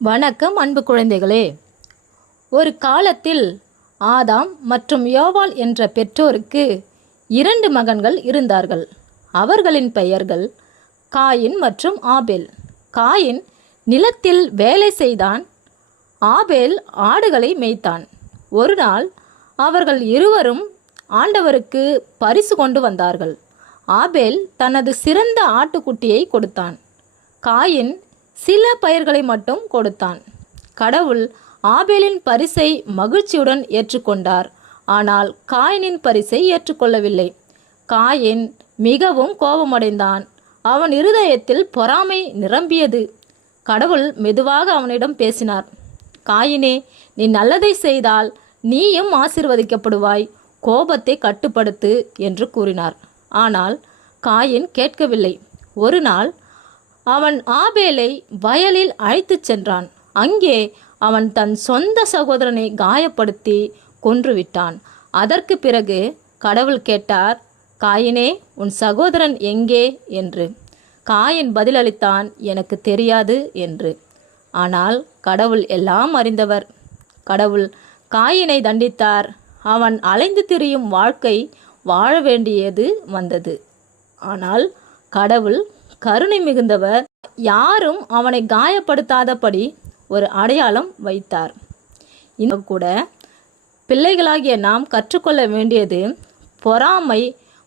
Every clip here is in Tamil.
வணக்கம் அன்பு குழந்தைகளே. ஒரு காலத்தில் ஆதாம் மற்றும் யோவாள் என்ற பெற்றோருக்கு 2 மகன்கள் இருந்தார்கள். அவர்களின் பெயர்கள் காயின் மற்றும் ஆபேல். காயின் நிலத்தில் வேலை செய்தான். ஆபேல் ஆடுகளை மேய்த்தான். ஒரு நாள் அவர்கள் இருவரும் ஆண்டவருக்கு பரிசு கொண்டு வந்தார்கள். ஆபேல் தனது சிறந்த ஆட்டுக்குட்டியை கொடுத்தான். காயின் சில பயிர்களை மட்டும் கொடுத்தான். கடவுள் ஆபேலின் பரிசை மகிழ்ச்சியுடன் ஏற்றுக்கொண்டார். ஆனால் காயினின் பரிசை ஏற்றுக்கொள்ளவில்லை. காயின் மிகவும் கோபமடைந்தான். அவன் இருதயத்தில் பொறாமை நிரம்பியது. கடவுள் மெதுவாக அவனிடம் பேசினார். காயினே, நீ நல்லதை செய்தால் நீயும் ஆசீர்வதிக்கப்படுவாய். கோபத்தை கட்டுப்படுத்து என்று கூறினார். ஆனால் காயின் கேட்கவில்லை. ஒரு நாள் அவன் ஆபேலை வயலில் அழைத்துச் சென்றான். அங்கே அவன் தன் சொந்த சகோதரனை காயப்படுத்தி கொன்றுவிட்டான். அதற்கு பிறகு கடவுள் கேட்டார், காயினே, உன் சகோதரன் எங்கே என்று. காயின் பதிலளித்தான், எனக்கு தெரியாது என்று. ஆனால் கடவுள் எல்லாம் அறிந்தவர். கடவுள் காயினை தண்டித்தார். அவன் அலைந்து திரியும் வாழ்க்கை வாழ வேண்டியது வந்தது. ஆனால் கடவுள் கருணை மிகுந்தவர். யாரும் அவனை காயப்படுத்தாதபடி ஒரு அடையாளம் வைத்தார். இன்னும் கூட பிள்ளைகளாகிய நாம் கற்றுக்கொள்ள வேண்டியது, பொறாமை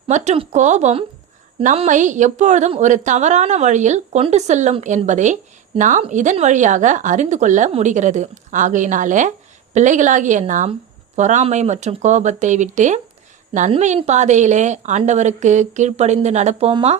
மற்றும் கோபம் நம்மை எப்பொழுதும் ஒரு தவறான வழியில் கொண்டு செல்லும் என்பதை நாம் இதன் வழியாக அறிந்து கொள்ள முடிகிறது. ஆகையினால பிள்ளைகளாகிய நாம் பொறாமை மற்றும் கோபத்தை விட்டு நன்மையின் பாதையிலே ஆண்டவருக்கு கீழ்ப்படிந்து நடப்போமா?